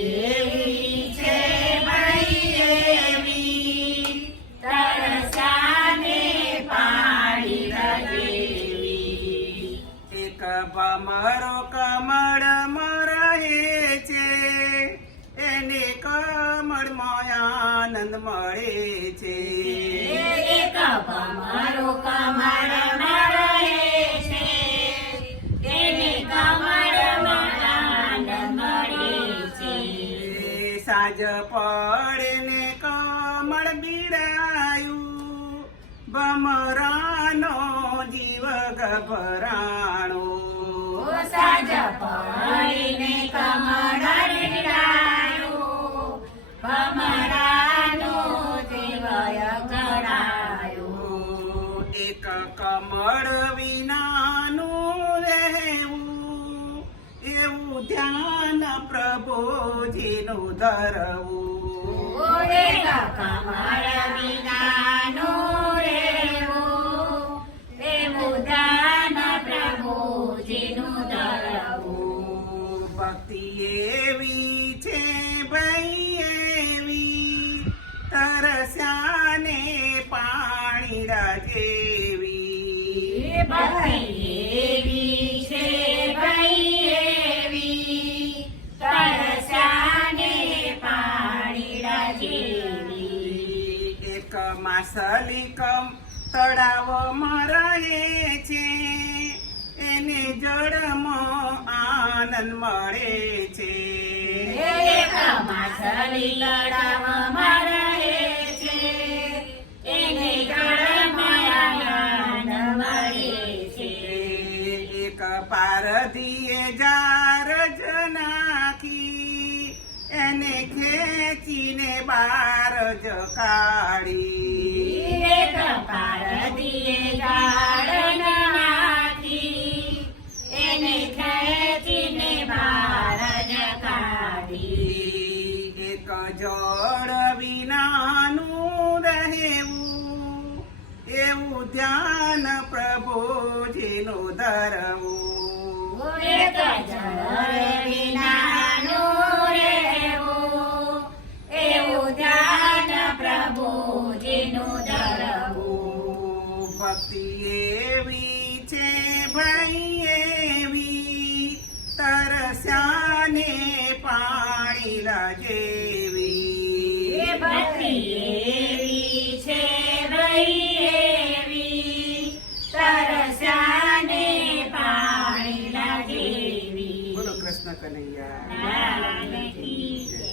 એવી છે ભાઈ એવી તરસાને પાણી જેવી. એક ભમરો કમળમાં રહે છે, એને કમળમાં આનંદ મળે છે. એક ભમરો કમળમાં રહે છે, એને કમળમાં આનંદ મળે છે. સાંજ પડે ને કમળ બીડાયું, ભમરાનો જીવ ગભરાણો. સાંજ પડીને કમળ બીડાયું, ભમરાનો જીવ ગભરાયો. એક કમળ વિનાનું રહેવું, એવું ધ્યાન પ્રભુજીનું ધરવું. એક કમળ વિનાનું રહેવું, એવું દાન પ્રભુજીનું ધરવું. ભક્તિ એવી છે ભાઈ એવી તરસ્યાને પાણી જેવી. ભક્તિ એવી છે ભાઈ એવી તરસાને પાણીડા જેવી. એક માસલી તળાવમાં રહે છે, એને જળમાં આનંદ મળે છે. એક માછલી તળાવમાં રહે છે, એને જળમાં આનંદ મળે છે. એક પારધીએ જાર જ નાખી, એને ખેંચીને બાર જ કાઢી. એક પારધીએ જાળ નાખી, એને ખેંચીને બહાર જ કાઢી. એક જળ વિનાનું રહેવું, એવું ધ્યાન પ્રભુજીનું ધરવું. એક જળ વિનાનું રહેવું, એવું ધ્યાન પ્રભુજીનું ધરવું. ભક્તિ એવી છે ભાઈ એવી તરસ્યાને પાણી જેવી. ભક્તિ એવી છે ભાઈ એવી તરસાને પાણી જેવી. બોલો કૃષ્ણ કનૈયા. લાલ કી જય.